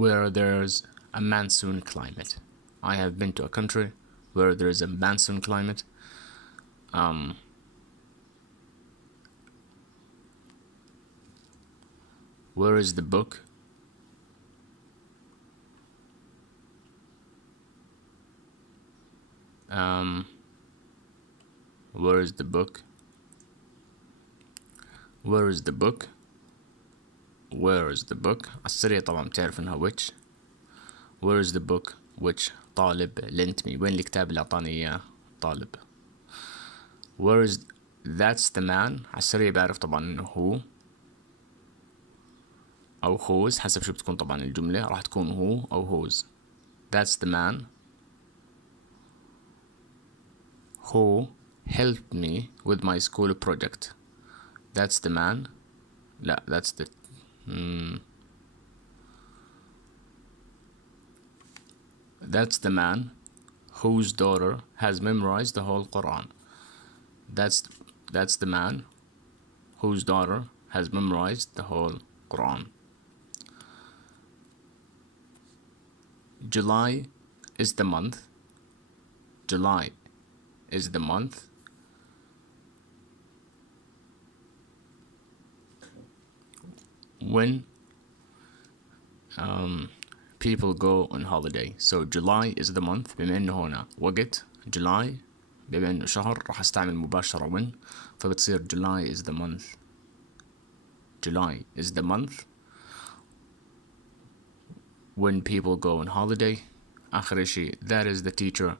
where there's a monsoon climate. I have been to a country where there is a monsoon climate. Where is the book? Where is the book? Where is the book? Where is the book؟ على السريع طبعا بتعرف انها which. Where is the book? Which طالب lent me. وين الكتاب اللي اعطاني اياه طالب. Where is that's the man. على السريع بعرف طبعا انه هو او whose حسب شو بتكون طبعا الجملة راح تكون هو او whose. That's the man who helped me with my school project. That's the man. لا that's the That's the man whose daughter has memorized the whole Quran. That's the man whose daughter has memorized the whole Quran. July is the month. July is the month when people go on holiday. So July is the month. بما انه هنا وقت July بما انه شهر راح استعمل مباشرة when فبتصير July is the month. July is the month when people go on holiday. آخر شيء that is the teacher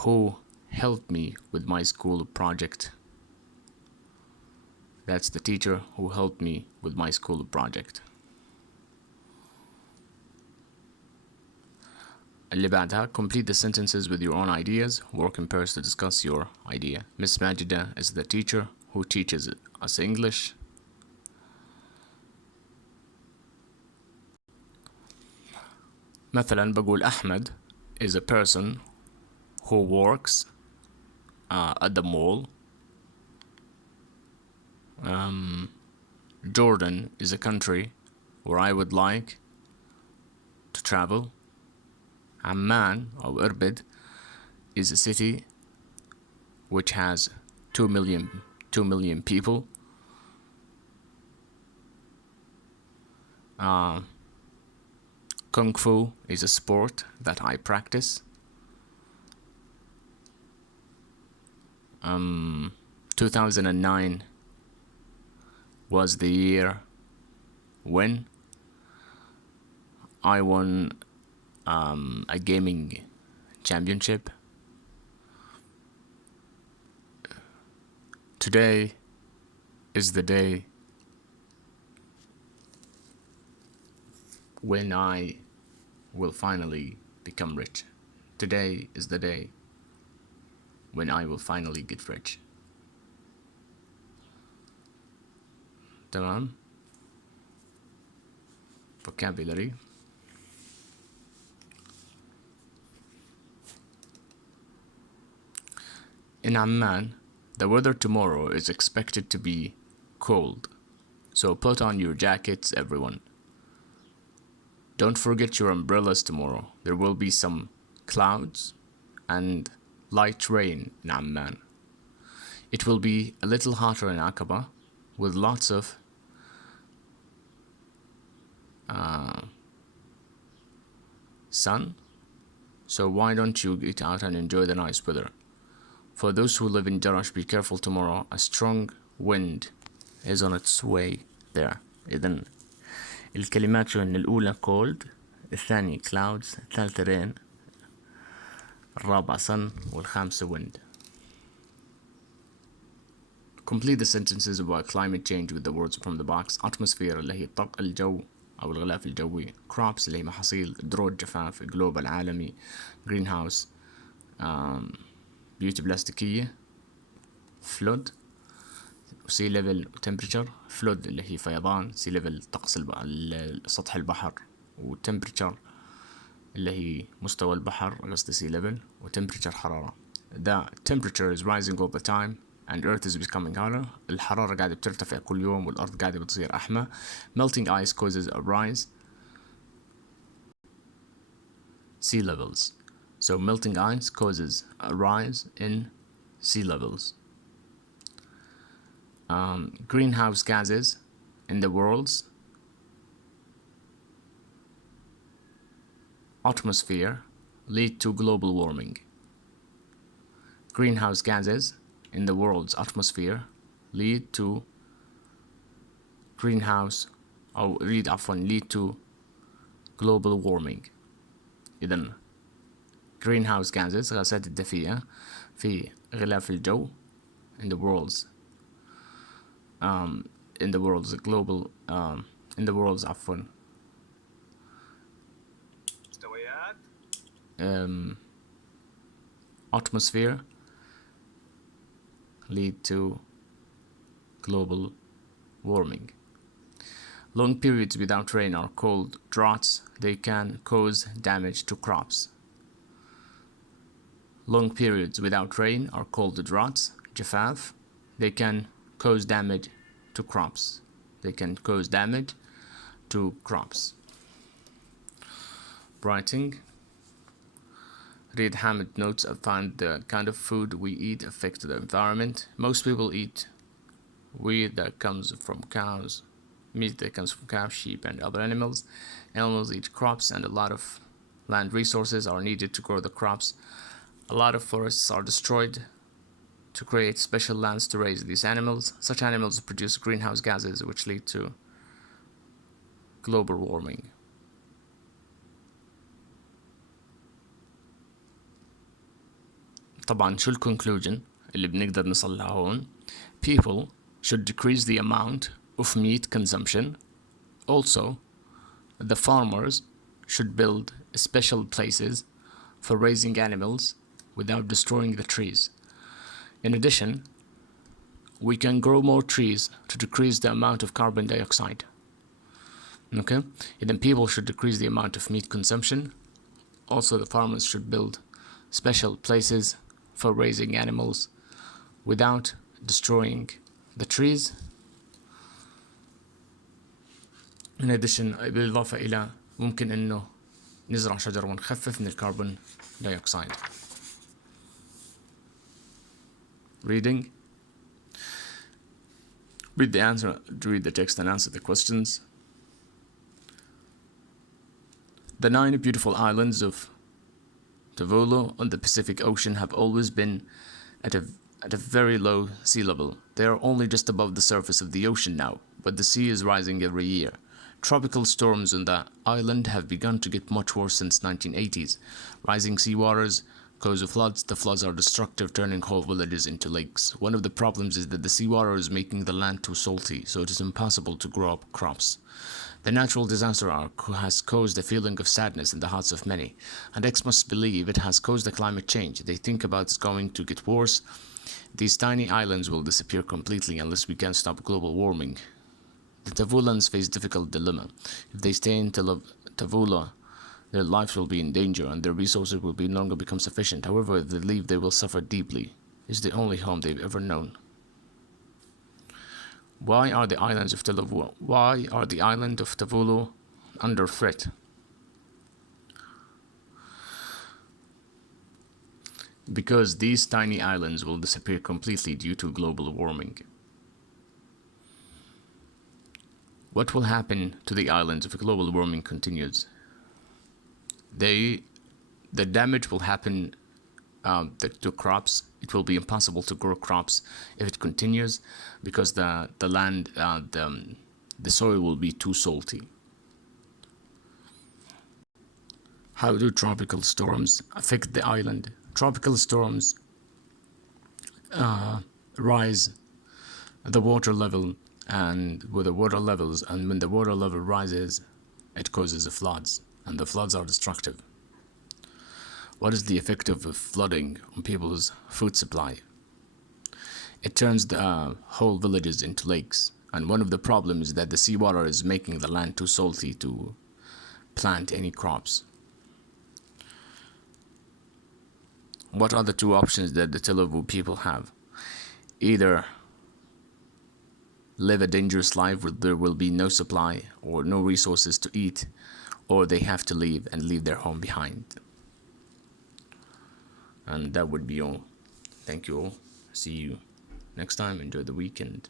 who helped me with my school project. That's the teacher who helped me with my school project. اللي بعدها complete the sentences with your own ideas. Work in pairs to discuss your idea. Miss Majida is the teacher who teaches us English. مثلا بقول أحمد is a person who works at the mall. Jordan is a country where I would like to travel. Amman or Irbid is a city which has 2 million people. Kung Fu is a sport that I practice. 2009 was the year when I won a gaming championship. Today is the day when I will finally become rich. Today is the day when I will finally get rich. تمام. Vocabulary. In Amman, the weather tomorrow is expected to be cold, so put on your jackets, everyone. Don't forget your umbrellas tomorrow. There will be some clouds and light rain in Amman. It will be a little hotter in Aqaba with lots of sun, so why don't you get out and enjoy the nice weather? For those who live in Jarash, be careful tomorrow. A strong wind is on its way there. إذن الكلمات شو إن الأولى cold، الثانية clouds، الثالثة rain، الرابعة sun، والخامسة wind. Complete the sentences about climate change with the words from the box. Atmosphere اللي هي طاقة الجو أو الغلاف الجوي. Crops اللي هي محاصيل. درود جفاف. Globe العالمي. Greenhouse. بيوت بلاستيكية. Flood. Sea level temperature. Flood اللي هي فيضان. Sea level طقس سطح البحر. Temperature اللي هي مستوى البحر قصدي sea level. Temperature حرارة. The temperature is rising all the time and earth is becoming hotter. الحرارة قاعدة بترتفع كل يوم والأرض قاعدة بتصير أحمى. Melting ice causes a rise sea levels. So melting ice causes a rise in sea levels. Greenhouse gases in the world's atmosphere lead to global warming. Greenhouse gases in the world's atmosphere lead to lead to global warming. إذن greenhouse gases غازات الدفيئة في غلاف الجو in the world's global in the world's عفوا atmosphere lead to global warming. Long periods without rain are called droughts. They can cause damage to crops. Long periods without rain are called droughts, جفاف. They can cause damage to crops. Writing. Read Hamid notes and find the kind of food we eat affect the environment. Most people eat meat that comes from cows, sheep, and other animals. Animals eat crops, and a lot of land resources are needed to grow the crops. A lot of forests are destroyed to create special lands to raise these animals. Such animals produce greenhouse gases which lead to global warming. طبعا شو الكونكلوجن اللي بنقدر نصلها هون؟ People should decrease the amount of meat consumption. Also, the farmers should build special places for raising animals without destroying the trees. In addition, we can grow more trees to decrease the amount of carbon dioxide. Okay? And then people should decrease the amount of meat consumption. Also, the farmers should build special places for raising animals without destroying the trees. In addition, بالإضافة إلى ممكن إنه نزرع شجر ونخفف من الكربون dioxide. Reading. Read the text and answer the questions. The 9 beautiful islands of Tuvalu on the Pacific Ocean have always been at a very low sea level. They are only just above the surface of the ocean now, but the sea is rising every year. Tropical storms on the island have begun to get much worse since 1980s. Rising sea waters cause floods. The floods are destructive, turning whole villages into lakes. One of the problems is that the seawater is making the land too salty, so it is impossible to grow up crops. The natural disaster has caused a feeling of sadness in the hearts of many, and experts believe it has caused a climate change. They think about it's going to get worse. These tiny islands will disappear completely unless we can stop global warming. The Tavulans face a difficult dilemma. If they stay in Tavula, their lives will be in danger and their resources will no longer become sufficient. However, if they leave, they will suffer deeply. It's the only home they've ever known. Why are the island of Tuvalu under threat? Because these tiny islands will disappear completely due to global warming. What will happen to the islands if global warming continues? The damage will happen to crops. It will be impossible to grow crops if it continues because the land, the soil will be too salty. How do tropical storms affect the island? Tropical storms rise the water level, and with the water levels, and when the water level rises, it causes floods, and the floods are destructive. What is the effect of flooding on people's food supply? It turns the whole villages into lakes, and one of the problems is that the seawater is making the land too salty to plant any crops. What are the two options that the Tuvalu people have? Either live a dangerous life where there will be no supply or no resources to eat, or they have to leave and leave their home behind. And that would be all. Thank you all. See you next time. Enjoy the weekend.